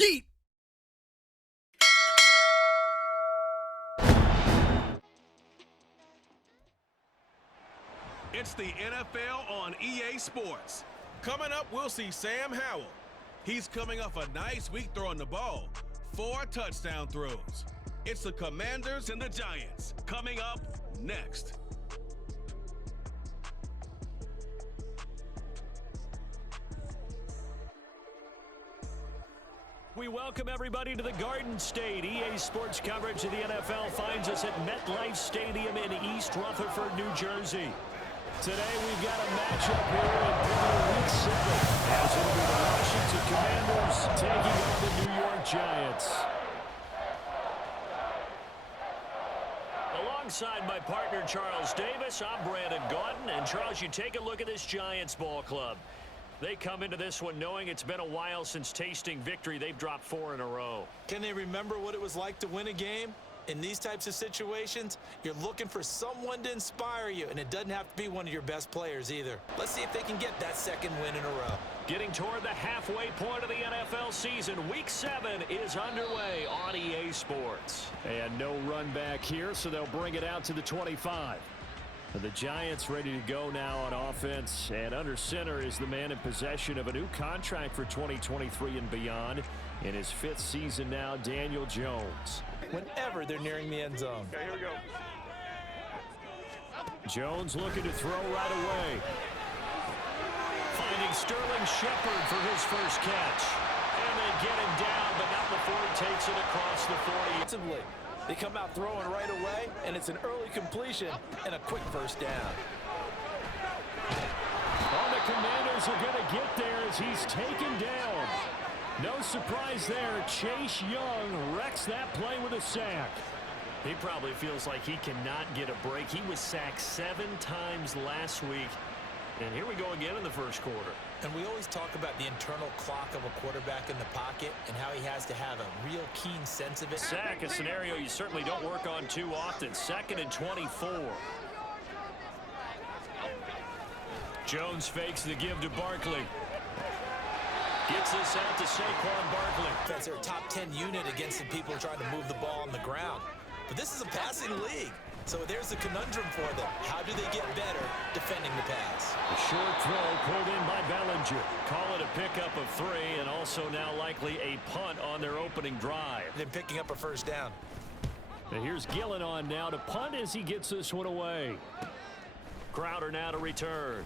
Yeet! It's the NFL on EA Sports. Coming up, we'll see Sam Howell. He's coming off a nice week throwing the ball. 4 touchdown throws. It's the Commanders and the Giants. Coming up next. We welcome everybody to the Garden State. EA Sports coverage of the NFL finds us at MetLife Stadium in East Rutherford, New Jersey. Today we've got a matchup here in pivotal Week 7 as it'll be the Washington Commanders taking on the New York Giants. Alongside my partner Charles Davis, I'm Brandon Gaudin. And Charles, you take a look at this Giants ball club. They come into this one knowing it's been a while since tasting victory. They've dropped 4 in a row. Can they remember what it was like to win a game? In these types of situations, you're looking for someone to inspire you, and it doesn't have to be one of your best players either. Let's see if they can get that second win in a row. Getting toward the halfway point of the NFL season, Week 7 is underway on EA Sports. And no run back here, so they'll bring it out to the 25. The Giants ready to go now on offense, and under center is the man in possession of a new contract for 2023 and beyond. In his 5th season now, Daniel Jones. Whenever they're nearing the end zone. Okay, here we go. Jones looking to throw right away. Finding Sterling Shepard for his first catch. And they get him down, but not before he takes it across the 40. They come out throwing right away, and it's an early completion and a quick first down. Oh, the Commanders are going to get there as he's taken down. No surprise there. Chase Young wrecks that play with a sack. He probably feels like he cannot get a break. He was sacked 7 times last week. And here we go again in the first quarter. And we always talk about the internal clock of a quarterback in the pocket and how he has to have a real keen sense of it. Sack, a scenario you certainly don't work on too often. 2nd and 24. Jones fakes the give to Barkley. Gets this out to Saquon Barkley. That's their top 10 unit against the people trying to move the ball on the ground. But this is a passing league. So there's the conundrum for them. How do they get better defending the pass? A short throw pulled in by Bellinger. Call it a pickup of 3, and also now likely a punt on their opening drive. Then picking up a first down. And here's Gillen on now to punt as he gets this one away. Crowder now to return.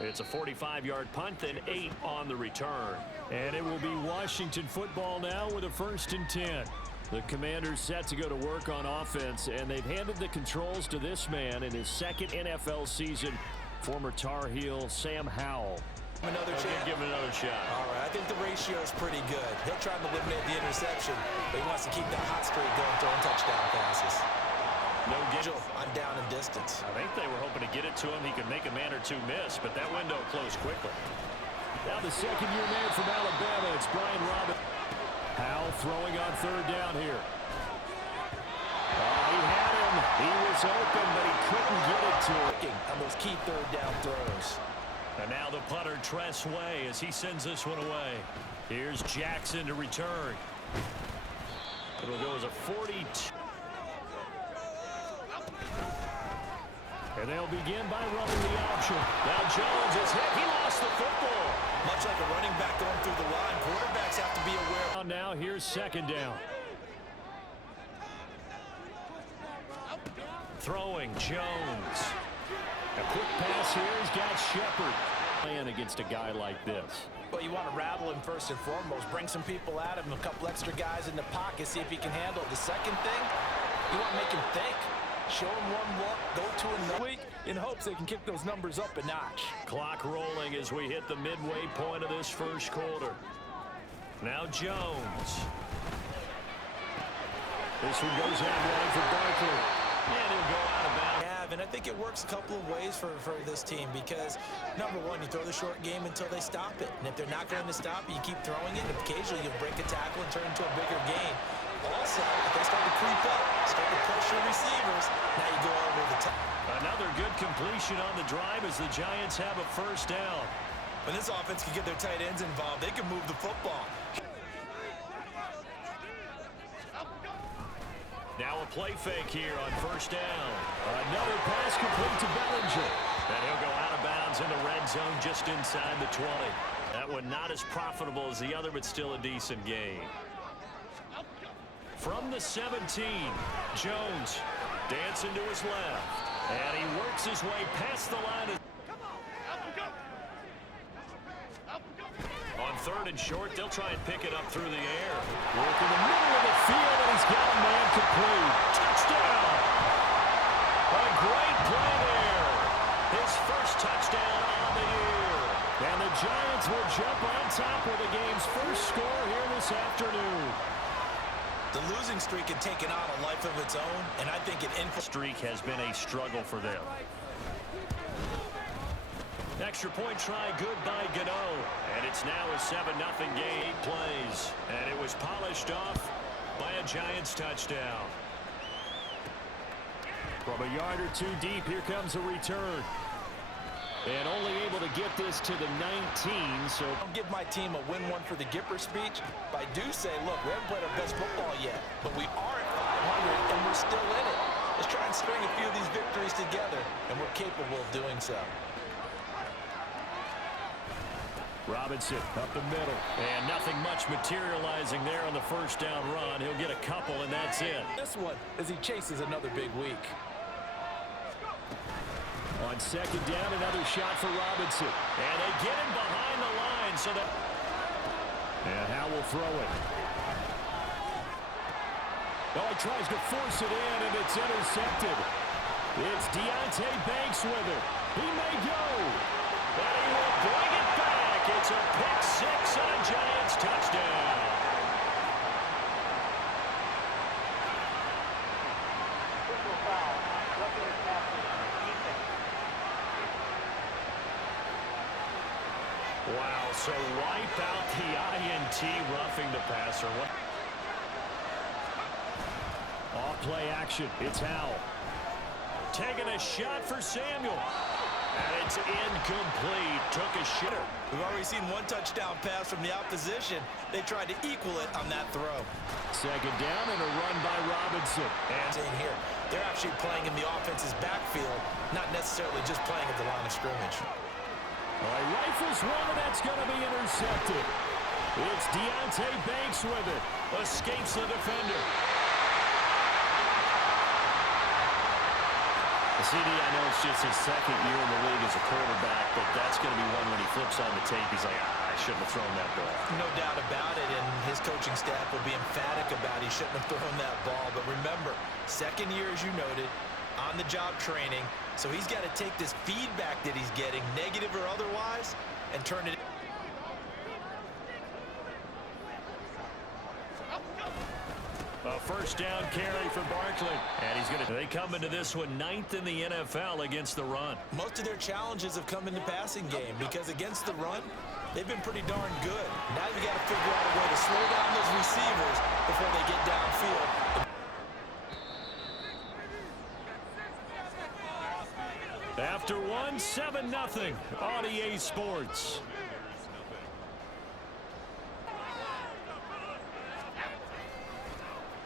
It's a 45-yard punt, then 8 on the return. And it will be Washington football now with a 1st and 10. The Commanders set to go to work on offense, and they've handed the controls to this man in his 2nd NFL season, former Tar Heel Sam Howell. Another chance. Give him another shot. All right, I think the ratio is pretty good. He'll try to eliminate the interception, but he wants to keep that hot streak going, throwing touchdown passes. No get. I'm down in distance. I think they were hoping to get it to him. He could make a man or 2 miss, but that window closed quickly. Now the second-year man from Alabama, it's Brian Robinson. Howell throwing on 3rd down here. He had him. He was open, but he couldn't get it to him. On those key 3rd down throws. And now the punter Tress Way as he sends this one away. Here's Jackson to return. It'll go as a 42. And they'll begin by running the option. Now Jones is hit. He lost the football. Much like a running back going through the line, quarterbacks have to be aware. Now here's 2nd down. Throwing Jones. A quick pass here. He's got Shepard. Playing against a guy like this. Well, you want to rattle him first and foremost. Bring some people at him, a couple extra guys in the pocket, see if he can handle it. The second thing, you want to make him think. Show him one look, go to another week in hopes they can kick those numbers up a notch. Clock rolling as we hit the midway point of this first quarter. Now Jones. This one goes out wide for Barkley. And he'll go out of bounds. And I think it works a couple of ways for this team because, number one, you throw the short game until they stop it. And if they're not going to stop it, you keep throwing it. And occasionally you'll break a tackle and turn into a bigger gain. Also, if they start to creep up, start to pressure receivers, now you go over the top. Another good completion on the drive as the Giants have a first down. When this offense can get their tight ends involved, they can move the football. Now a play fake here on first down. Another pass complete to Bellinger. And he'll go out of bounds in the red zone just inside the 20. That one not as profitable as the other, but still a decent gain. From the 17, Jones dancing to his left. And he works his way past the line. On third and short, they'll try and pick it up through the air. Work in the middle of the field, and he's got a man complete. Touchdown! A great play there. His first touchdown on the year. And the Giants will jump on top with the game's first score here this afternoon. The losing streak had taken on a life of its own, and I think streak has been a struggle for them. Extra point try good by Gano. And it's now a 7-0 game. 8 plays. And it was polished off by a Giants touchdown. From a yard or two deep, here comes a return. And only able to get this to the 19, so... I don't give my team a win one for the Gipper speech, but I do say, look, we haven't played our best football yet, but we are at 500, and we're still in it. Let's try and string a few of these victories together, and we're capable of doing so. Robinson up the middle, and nothing much materializing there on the first down run. He'll get a couple, and that's it. This one, as he chases another big week. On second down, another shot for Robinson. And they get him behind the line, so that... And Howe will throw it. Oh, he tries to force it in, and it's intercepted. It's Deontay Banks with it. He may go. And he will bring it back. It's a pick six and a Giants touchdown. Wow, so wipe out the INT roughing the passer. Off play action. It's Howell. Taking a shot for Samuel. And it's incomplete. Took a shitter. We've already seen one touchdown pass from the opposition. They tried to equal it on that throw. Second down and a run by Robinson. And in here, they're actually playing in the offense's backfield, not necessarily just playing at the line of scrimmage. All right, rifles one, and that's going to be intercepted. It's Deontay Banks with it. Escapes the defender. CD, I know it's just his second year in the league as a quarterback, but that's going to be one when he flips on the tape. He's like, I shouldn't have thrown that ball. No doubt about it, and his coaching staff will be emphatic about he shouldn't have thrown that ball. But remember, second year, as you noted, on-the-job training, so he's got to take this feedback that he's getting, negative or otherwise, and turn it. A first down carry for Barkley. And he's going to... They come into this one 9th in the NFL against the run. Most of their challenges have come in the passing game because against the run, they've been pretty darn good. Now you got to figure out a way to slow down those receivers before they get downfield. After one, 7-0 on EA Sports.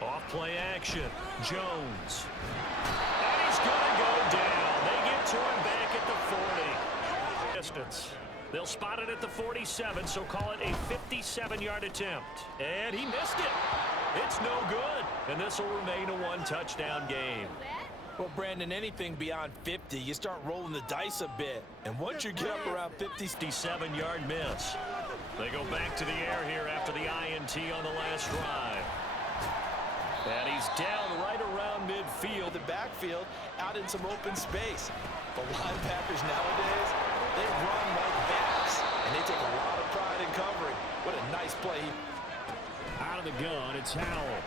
Off play action, Jones. And he's going to go down. They get to him back at the 40. Distance. They'll spot it at the 47, so call it a 57-yard attempt. And he missed it. It's no good. And this will remain a one-touchdown game. Well, Brandon, anything beyond 50, you start rolling the dice a bit. And once you get up around 57-yard miss. They go back to the air here after the INT on the last drive. And he's down right around midfield. The backfield out in some open space. The linebackers nowadays, they run like backs. And they take a lot of pride in covering. What a nice play. Out of the gun, it's Howell.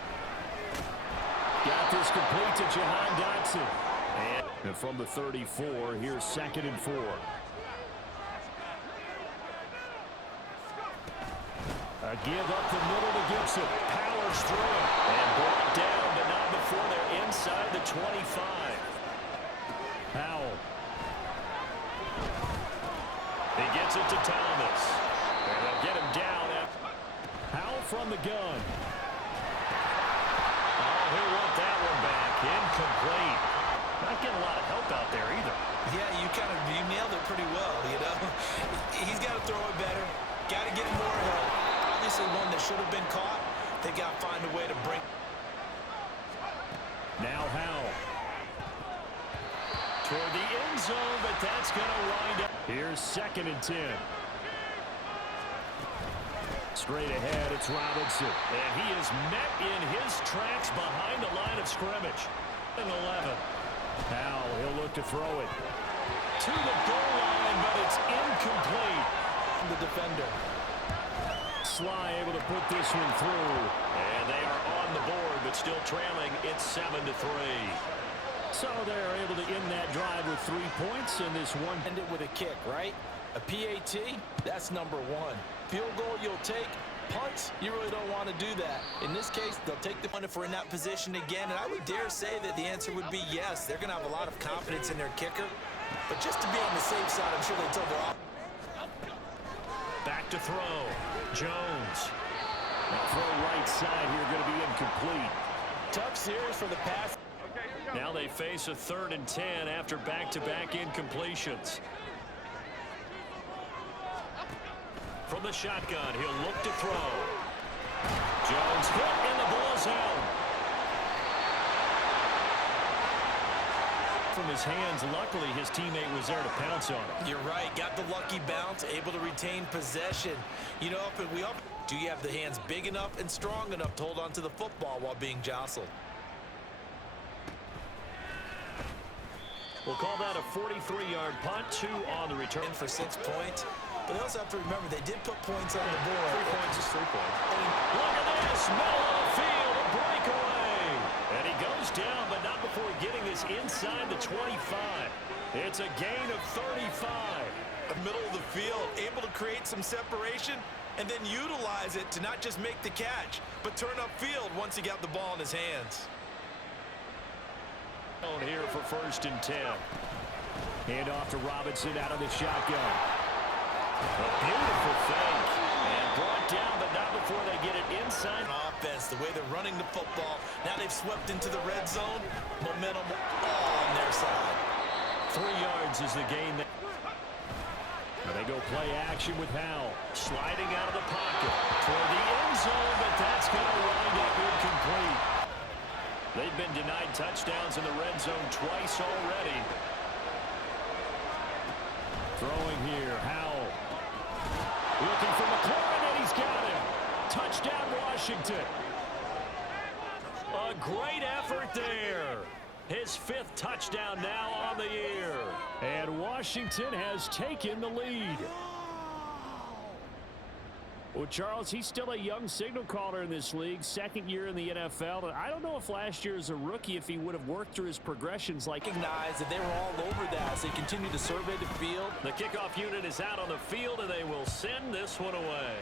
Got this complete to Jahan Dotson. And from the 34, here's 2nd and 4. A give up the middle to Gibson. Powers through it. And brought down, but not before they're inside the 25. Howell. He gets it to Thomas. And they'll get him down. Howell from the gun. Oh, he'll want that one back. Incomplete. Not getting a lot of help out there either. Yeah, you nailed it pretty well, you know. He's got to throw it better. Got to get more help. Obviously one that should have been caught. They got to find a way to bring. Now Howell. Toward the end zone, but that's going to wind up. Here's 2nd and 10. Straight ahead, it's Robinson. And he is met in his tracks behind the line of scrimmage. And 11. Howell, he'll look to throw it. To the goal line, but it's incomplete. The defender. Sly able to put this one through. And they are on the board, but still trailing. It's 7-3. So they're able to end that drive with 3 points, and this one ended with a kick, right? A PAT, that's number 1. Field goal you'll take. Punts, you really don't want to do that. In this case, they'll take the punt if we're in that position again, and I would dare say that the answer would be yes. They're going to have a lot of confidence in their kicker, but just to be on the safe side, I'm sure they told their off. Back to throw. Jones. Now throw right side here, going to be incomplete. Tough series for the pass. Now they face a 3rd and 10 after back-to-back incompletions. From the shotgun, he'll look to throw. Jones hit in the ball zone. From his hands, luckily his teammate was there to pounce on him. You're right, got the lucky bounce, able to retain possession. You know, do you have the hands big enough and strong enough to hold on to the football while being jostled? We'll call that a 43-yard punt, 2 on the return. For 6 points. But they also have to remember they did put points on the board. 3 points is 3 points. Look at this, middle of the field, a breakaway. And he goes down, but not before getting this inside the 25. It's a gain of 35. The middle of the field, able to create some separation and then utilize it to not just make the catch, but turn upfield once he got the ball in his hands. Here for 1st and 10. Hand off to Robinson out of the shotgun. A beautiful fake. And brought down, but not before they get it inside. Offense, the way they're running the football. Now they've swept into the red zone. Momentum all on their side. 3 yards is the gain. Now they go play action with Howell. Sliding out of the pocket. Toward the end zone, but that's going to wind up incomplete. They've been denied touchdowns in the red zone twice already. Throwing here, Howell. Looking for McLaurin, and he's got him. Touchdown, Washington. A great effort there. His 5th touchdown now on the year. And Washington has taken the lead. Well, Charles, he's still a young signal caller in this league, 2nd year in the NFL. And I don't know if last year as a rookie, if he would have worked through his progressions like... Recognize that they were all over that as they continue to survey the field. The kickoff unit is out on the field, and they will send this one away.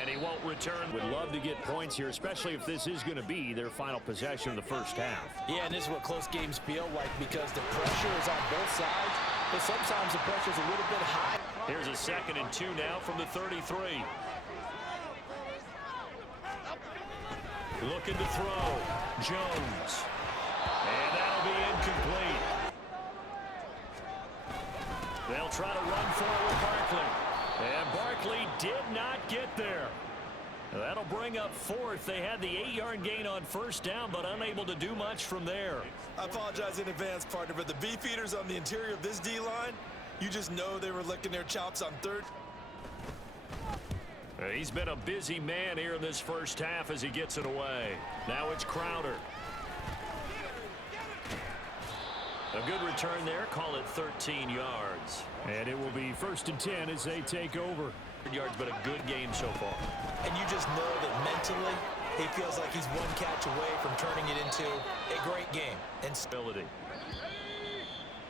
And he won't return. Would love to get points here, especially if this is going to be their final possession of the first half. Yeah, and this is what close games feel like because the pressure is on both sides, but sometimes the pressure is a little bit high. Here's a 2nd and 2 now from the 33. Looking to throw. Jones. And that'll be incomplete. They'll try to run forward Barkley. And Barkley did not get there. That'll bring up 4th. They had the 8-yard gain on 1st down, but unable to do much from there. I apologize in advance, partner, but the beefeaters on the interior of this D-line, you just know they were licking their chops on 3rd. He's been a busy man here in this first half as he gets it away. Now it's Crowder. A good return there. Call it 13 yards. And it will be 1st and 10 as they take over. Yards, but a good game so far. And you just know that mentally he feels like he's one catch away from turning it into a great game. And stability.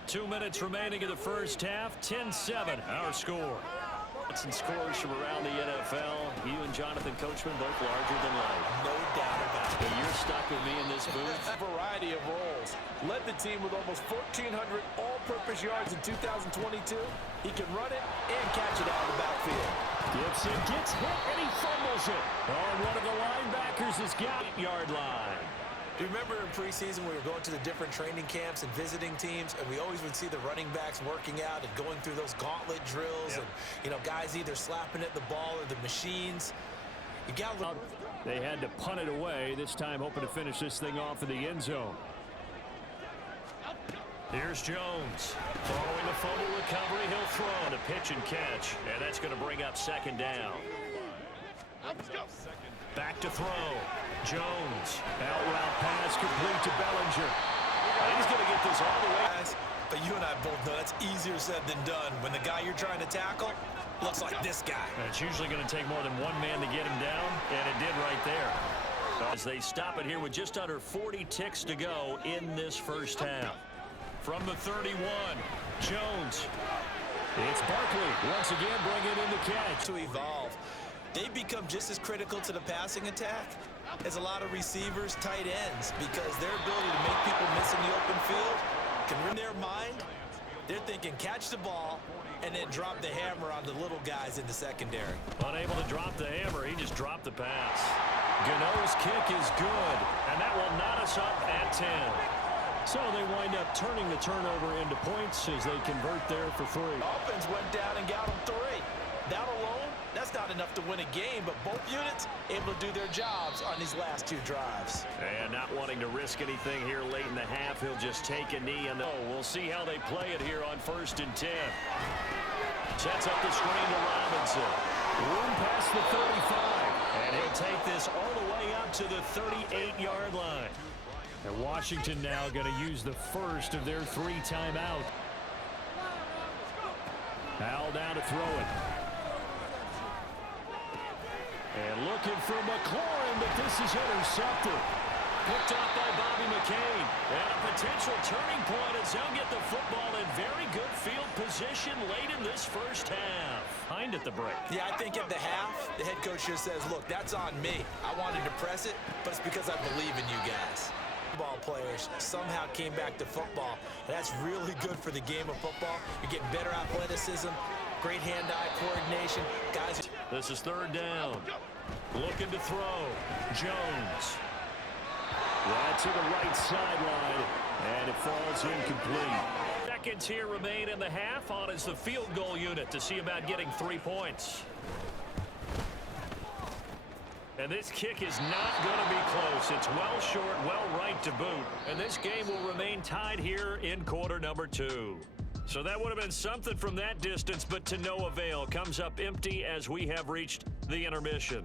2 minutes remaining in the first half. 10-7 our score. And scores from around the NFL. You and Jonathan Coachman both larger than life. No doubt about it. And you're stuck with me in this booth. A variety of roles. Led the team with almost 1,400 all all-purpose yards in 2022, he can run it and catch it out of the backfield. Gibson gets hit and he fumbles it. Oh, one of the linebackers has got 8-yard line. Remember in preseason we were going to the different training camps and visiting teams, and we always would see the running backs working out and going through those gauntlet drills, and guys either slapping at the ball or the machines. You got to They had to punt it away, this time hoping to finish this thing off in the end zone. Here's Jones. Following the fumble recovery, he'll throw to pitch and catch, and that's going to bring up second down. Back to throw. Jones. Out route pass complete to Bellinger. He's going to get this all the way. But you and I both know that's easier said than done when the guy you're trying to tackle looks like this guy. And it's usually going to take more than one man to get him down, and it did right there. As they stop it here with just under 40 ticks to go in this first half. From the 31, Jones. It's Barkley once again bringing in the catch. To evolve. They become just as critical to the passing attack as a lot of receivers, tight ends, because their ability to make people miss in the open field can in their mind. They're thinking catch the ball and then drop the hammer on the little guys in the secondary. Unable to drop the hammer, he just dropped the pass. Gano's kick is good, and that will knot us up at 10. So they wind up turning the turnover into points as they convert there for 3. Offense went down and got them 3. That alone, that's not enough to win a game, but both units able to do their jobs on these last 2 drives. And not wanting to risk anything here late in the half, he'll just take a knee. And we'll see how they play it here on 1st and 10. Sets up the screen to Robinson. Room past the 35. And he'll take this all the way up to the 38-yard line. And Washington now going to use the first of their 3 timeouts. Howell down to throw it. And looking for McLaurin, but this is intercepted. Picked off by Bobby McCain. And a potential turning point as they'll get the football in very good field position late in this first half. Behind at the break. Yeah, I think at the half, the head coach just says, look, that's on me. I wanted to press it, but it's because I believe in you guys. Football players somehow came back to football. And that's really good for the game of football. You're getting better athleticism, great hand-eye coordination. Guys. This is 3rd down. Looking to throw. Jones. That to the right sideline, and it falls incomplete. Seconds here remain in the half. On is the field goal unit to see about getting 3 points. And this kick is not going to be close. It's well short, well right to boot. And this game will remain tied here in quarter number 2. So that would have been something from that distance, but to no avail. Comes up empty as we have reached the intermission.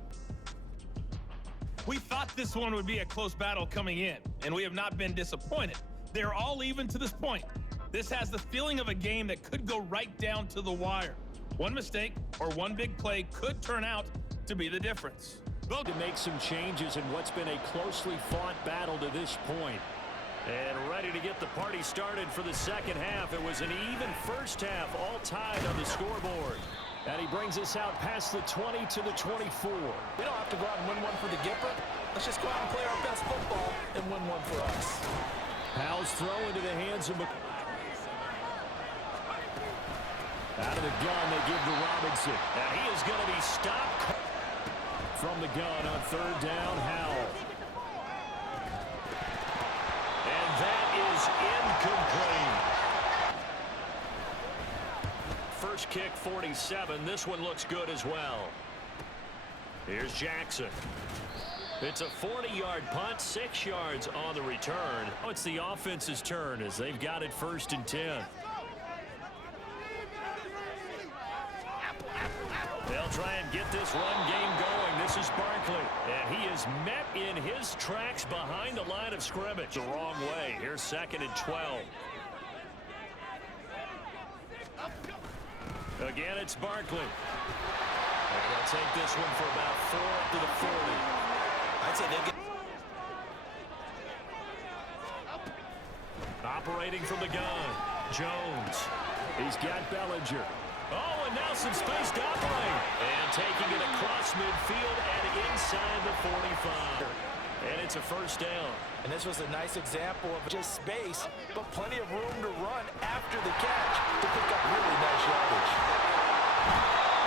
We thought this one would be a close battle coming in, and we have not been disappointed. They're all even to this point. This has the feeling of a game that could go right down to the wire. One mistake or one big play could turn out to be the difference. To make some changes in what's been a closely fought battle to this point. And ready to get the party started for the second half. It was an even first half, all tied on the scoreboard. And he brings us out past the 20 to the 24. We don't have to go out and win one for the Gipper. Let's just go out and play our best football and win one for us. Howell's throw into the hands of out of the gun, they give to Robinson. And he is going to be stopped from the gun on 3rd down, Howell. And that is incomplete. First kick, 47. This one looks good as well. Here's Jackson. It's a 40-yard punt, 6 yards on the return. Oh, it's the offense's turn as they've got it 1st and 10. They'll try and get this run game going. This is Barkley, and he is met in his tracks behind the line of scrimmage. The wrong way. Here's 2nd and 12. Again, it's Barkley. And they'll take this one for about 4 up to the 40. I'd say they'll get... Operating from the gun, Jones. He's got Bellinger. Oh, and now some space to operate. And taking it across midfield and inside the 45. And it's a first down. And this was a nice example of just space, but plenty of room to run after the catch to pick up really nice yardage.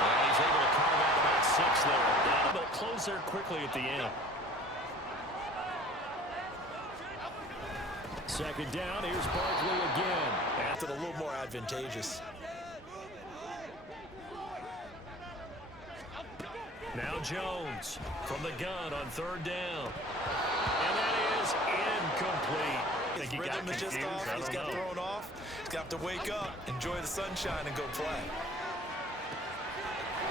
And he's able to carve out about 6 there. But close there quickly at the end. Second down, here's Barkley again. After a little more advantageous. Now Jones from the gun on third down. And that is incomplete. His rhythm is just off. He's got thrown off. He's got to wake up, enjoy the sunshine, and go play.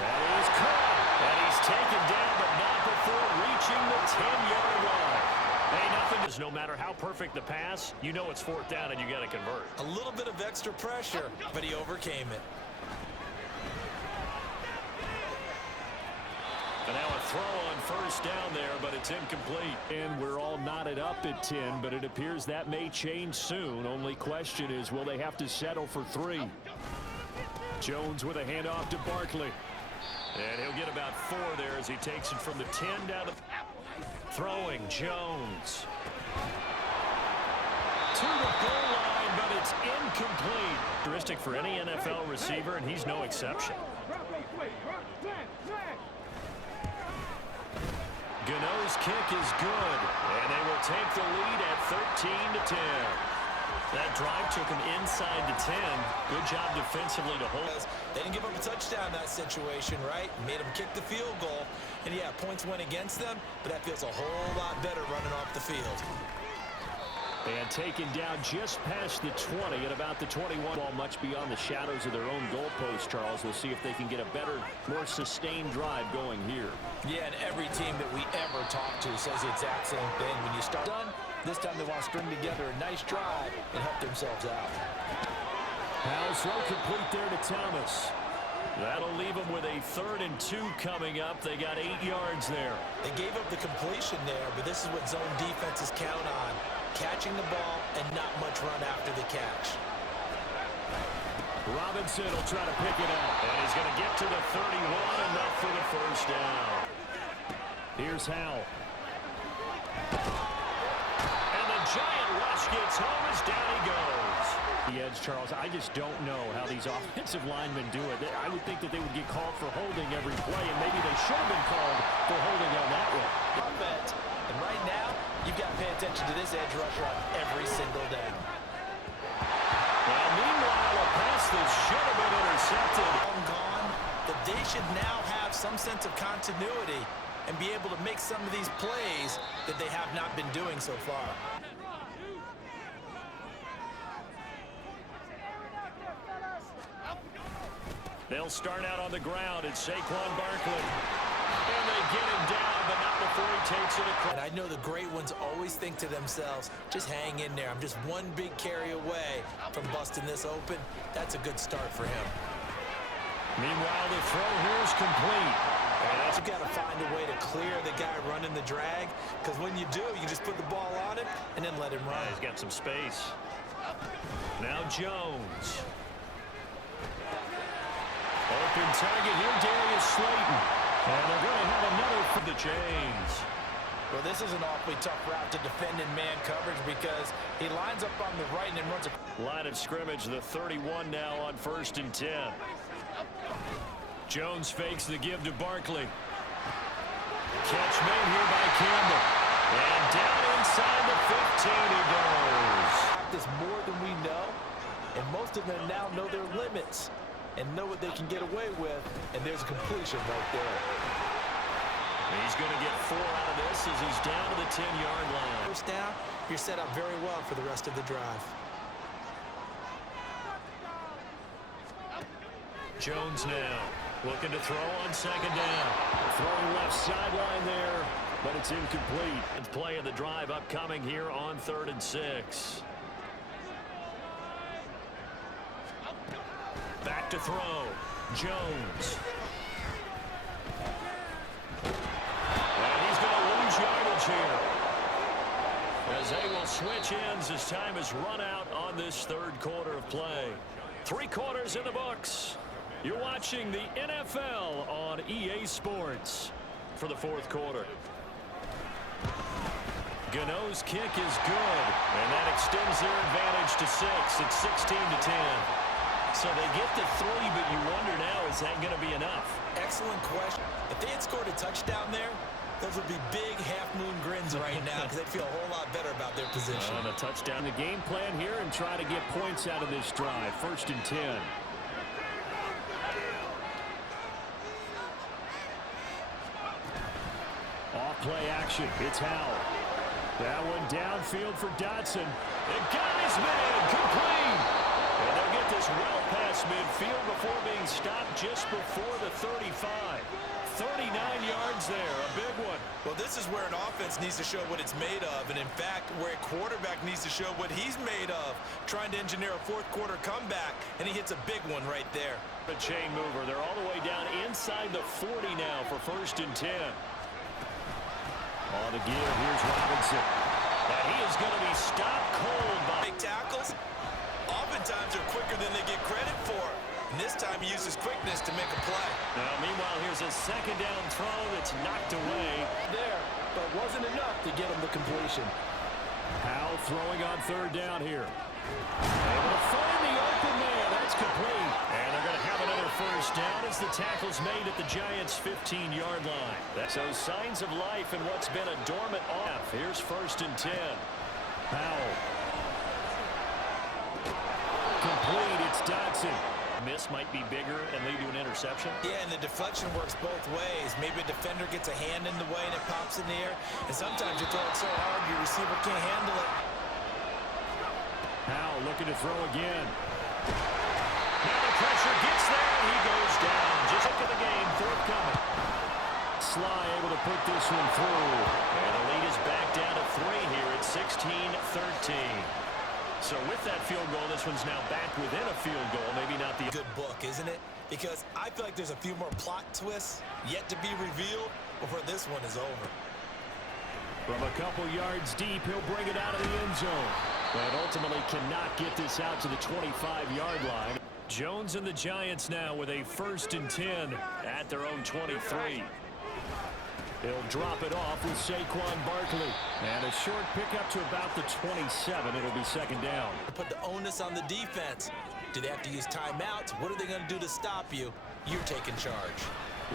That is caught. And he's taken down, but not before reaching the 10-yard line. Hey, nothing. No matter how perfect the pass, you know it's fourth down and you got to convert. A little bit of extra pressure, but he overcame it. And now a throw on first down there, but it's incomplete. And we're all knotted up at 10, but it appears that may change soon. Only question is, will they have to settle for 3? Jones with a handoff to Barkley. And he'll get about 4 there as he takes it from the 10 down to... Throwing, Jones. To the goal line, but it's incomplete. Characteristic for any NFL receiver, and he's no exception. Gano's kick is good, and they will take the lead at 13-10. That drive took him inside the 10. Good job defensively to hold. They didn't give up a touchdown in that situation, right? Made them kick the field goal. And, yeah, points went against them, but that feels a whole lot better running off the field. And taken down just past the 20 at about the 21. Ball much beyond the shadows of their own goalpost, Charles. We'll see if they can get a better, more sustained drive going here. Yeah, and every team that we ever talk to says the exact same thing. When you start done, this time they want to string together a nice drive and help themselves out. Powell's throw complete there to Thomas. That'll leave them with a 3rd and 2 coming up. They got 8 yards there. They gave up the completion there, but this is what zone defenses count on. Catching the ball and not much run after the catch. Robinson will try to pick it up. And he's going to get to the 31, enough for the first down. Here's Howell. And the giant rush gets home as down he goes. The edge, Charles, I just don't know how these offensive linemen do it. I would think that they would get called for holding every play, and maybe they should have been called for holding on that one. And right now, you've got to pay attention to this edge rusher on every single down. Well, meanwhile, a pass that should have been intercepted. Gone, that they should now have some sense of continuity and be able to make some of these plays that they have not been doing so far. They'll start out on the ground. It's Saquon Barkley. And they get him down, but not before he takes it across. And I know the great ones always think to themselves, just hang in there. I'm just one big carry away from busting this open. That's a good start for him. Meanwhile, the throw here is complete. And you've got to find a way to clear the guy running the drag, because when you do, you just put the ball on him and then let him run. He's got some space. Now Jones. Open target here, Darius Slayton. And they're going to have another for the chains. Well, this is an awfully tough route to defend in man coverage because he lines up on the right and then runs a... Line of scrimmage, the 31 now on 1st and 10. Jones fakes the give to Barkley. Catch made here by Campbell. And down inside the 15 he goes. Practice more than we know, and most of them now know their limits and know what they can get away with, and there's a completion right there. He's going to get 4 out of this as he's down to the 10-yard line. First down, you're set up very well for the rest of the drive. Jones now looking to throw on 2nd down. Throwing left sideline there, but it's incomplete. And play of the drive upcoming here on 3rd and 6. Back to throw. Jones. And he's going to lose yardage here, as they will switch ends as time is run out on this 3rd quarter of play. 3 quarters in the books. You're watching the NFL on EA Sports for the 4th quarter. Gano's kick is good, and that extends their advantage to 6. It's 16-10. So they get to 3, but you wonder now, is that going to be enough? Excellent question. If they had scored a touchdown there, those would be big half-moon grins right now because they'd feel a whole lot better about their position. On a touchdown, the game plan here, and try to get points out of this drive. 1st and 10. Off play action. It's Howell. That one downfield for Dotson. It got his man complete. And they'll get this well past midfield before being stopped just before the 35. 39 yards there, a big one. Well, this is where an offense needs to show what it's made of, and in fact, where a quarterback needs to show what he's made of, trying to engineer a 4th quarter comeback, and he hits a big one right there. A chain mover. They're all the way down inside the 40 now for 1st and 10. On the give, here's Robinson. And he is going to be stopped cold by big tackles. Oftentimes they're quicker than they get credit for. And this time he uses quickness to make a play. Now, meanwhile, here's a 2nd down throw that's knocked away. There, but wasn't enough to get him the completion. Howell throwing on 3rd down here. Able to find the open man. That's complete. And they're going to have another 1st down as the tackle's made at the Giants' 15-yard line. That's those signs of life in what's been a dormant off. Here's 1st and 10. Howell. Complete. It's Dotson. Miss might be bigger and lead to an interception. Yeah, and the deflection works both ways. Maybe a defender gets a hand in the way and it pops in the air. And sometimes you throw it so hard your receiver can't handle it. Howell looking to throw again. Now the pressure gets there and he goes down. Just look at the game, 4th coming. Sly able to put this one through. And the lead is back down to 3 here at 16-13. So with that field goal, this one's now back within a field goal. Maybe not the good book, isn't it? Because I feel like there's a few more plot twists yet to be revealed before this one is over. From a couple yards deep, he'll bring it out of the end zone. But ultimately cannot get this out to the 25-yard line. Jones and the Giants now with a 1st and 10 at their own 23. He'll drop it off with Saquon Barkley. And a short pickup to about the 27. It'll be 2nd down. Put the onus on the defense. Do they have to use timeouts? What are they going to do to stop you? You're taking charge.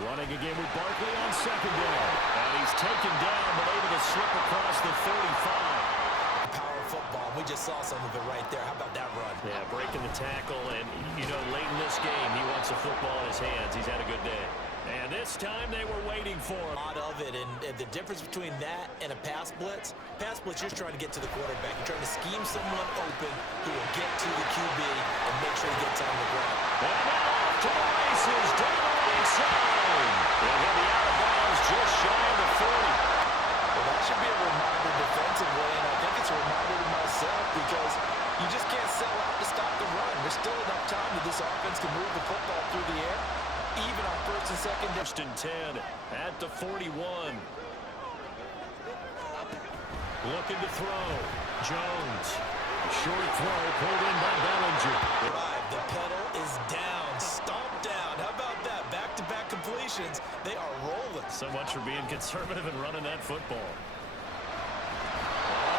Running again with Barkley on 2nd down. And he's taken down but able to slip across the 35. Power football. We just saw some of it right there. How about that run? Yeah, breaking the tackle. And, you know, late in this game, he wants the football in his hands. He's had a good day. And this time they were waiting for him. A lot of it, and the difference between that and a pass blitz, you're trying to get to the quarterback. You're trying to scheme someone open who will get to the QB and make sure he gets on the ground. And now off to the races, down the right side. And he'll be out of bounds just shy of the 40. Well, that should be a reminder defensively, and I think it's a reminder to myself because you just can't sell out to stop the run. There's still enough time that this offense can move the football through the air, even on 1st and 2nd. 1st and 10 at the 41. Looking to throw. Jones. Short throw pulled in by Bellinger. The pedal is down. Stomp down. How about that? Back-to-back completions. They are rolling. So much for being conservative and running that football.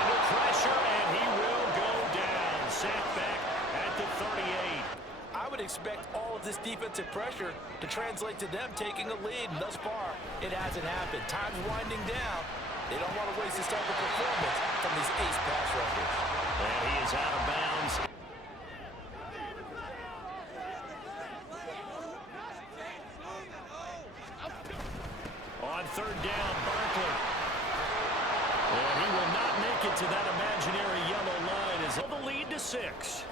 Under pressure, and he will go down. Sacked back at the 38. I would expect all of this defensive pressure to translate to them taking a lead, and thus far, it hasn't happened. Time's winding down. They don't want to waste this type of performance from these ace pass rushers. And he is out of bounds. On 3rd down, Barkley. And he will not make it to that imaginary yellow line as the lead to 6.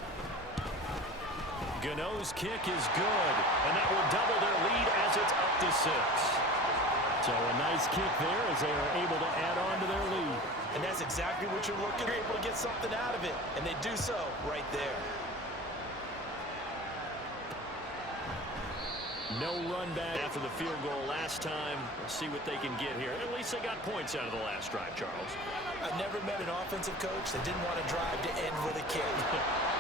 Gano's kick is good, and that will double their lead as it's up to 6. So a nice kick there as they are able to add on to their lead. And that's exactly what you're looking for. You're able to get something out of it, and they do so right there. No run back after the field goal last time. We'll see what they can get here. At least they got points out of the last drive, Charles. I've never met an offensive coach that didn't want to drive to end with a kick.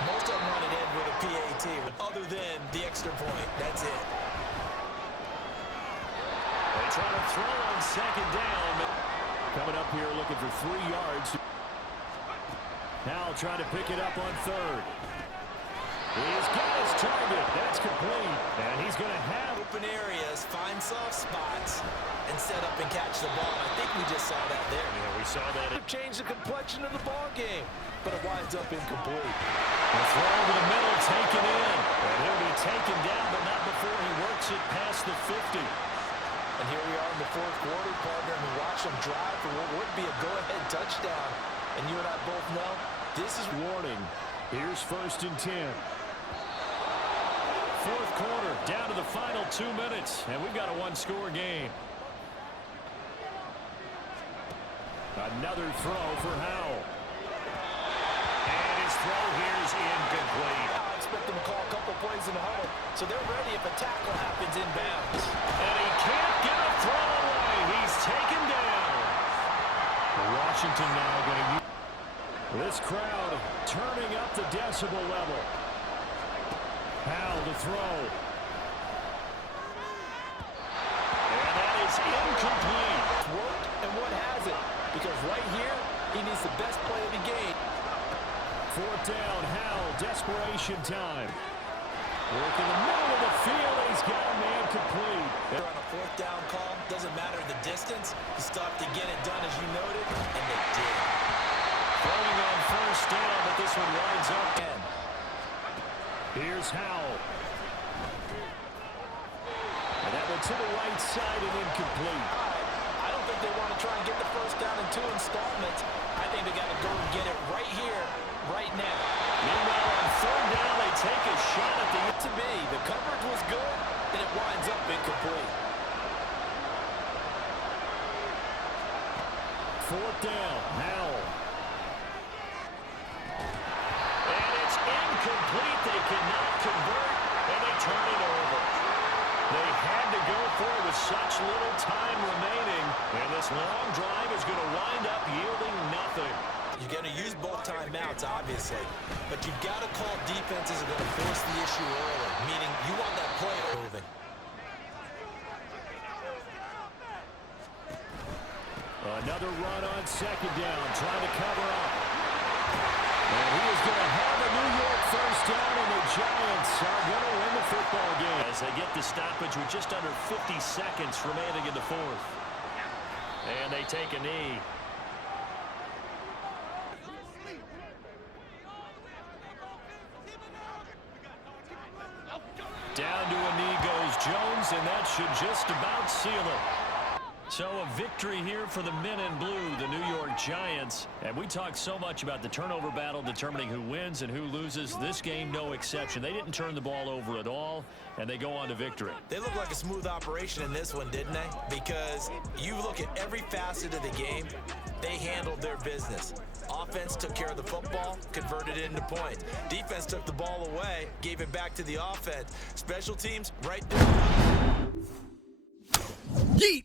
Most of them wanted to end with a PAT, other than the extra point. That's it. They try to throw on 2nd down. Coming up here looking for 3 yards. Now trying to pick it up on third. He's got his target. That's complete. And he's going to have open areas, find soft spots, and set up and catch the ball. I think we just saw that there. Yeah, we saw that. It changed the complexion of the ball game, but it winds up incomplete. The throw to the middle, taken in. And he'll be taken down, but not before he works it past the 50. And here we are in the fourth quarter, partner, and we watch them drive for what would be a go-ahead touchdown. And you and I both know this is warning. Here's 1st and 10. Fourth quarter, down to the final 2 minutes, and we've got a 1-score game. Another throw for Howell. And his throw here is incomplete. I expect them to call a couple plays in the huddle, so they're ready if a tackle happens inbounds. And he can't get a throw away. He's taken down. Washington now going to use this crowd turning up the decibel level. Howell to throw. And that is incomplete. It's worked, and what has it? Because right here, he needs the best play of the game. 4th down, Howell, desperation time. Working the middle of the field, and he's got a man complete. They're on a 4th down call. Doesn't matter the distance. You still have to get it done, as you noted, and they did. Throwing on 1st down, but this one winds up again. Here's Howell. And that one to the right side and incomplete. I don't think they want to try and get the 1st down in 2 installments. I think they got to go and get it right here, right now. Meanwhile, on 3rd down, they take a shot at the To me, the coverage was good, and it winds up incomplete. 4th down, Howell. And it's incomplete. They cannot convert, and they turn it over. They had to go for it with such little time remaining, and this long drive is going to wind up yielding nothing. You're going to use both timeouts, obviously, but you've got to call defenses are going to force the issue early, meaning you want that play moving. Another run on 2nd down, trying to cover up. And he is going to have a New York 1st down, and the Giants are going to win the football game. As they get the stoppage with just under 50 seconds remaining in the 4th. And they take a knee. Down to a knee goes Jones, and that should just about seal it. So a victory here for the men in blue, the New York Giants. And we talk so much about the turnover battle determining who wins and who loses. This game, no exception. They didn't turn the ball over at all, and they go on to victory. They look like a smooth operation in this one, didn't they? Because you look at every facet of the game, they handled their business. Offense took care of the football, converted it into points. Defense took the ball away, gave it back to the offense. Special teams, right there. Yeet!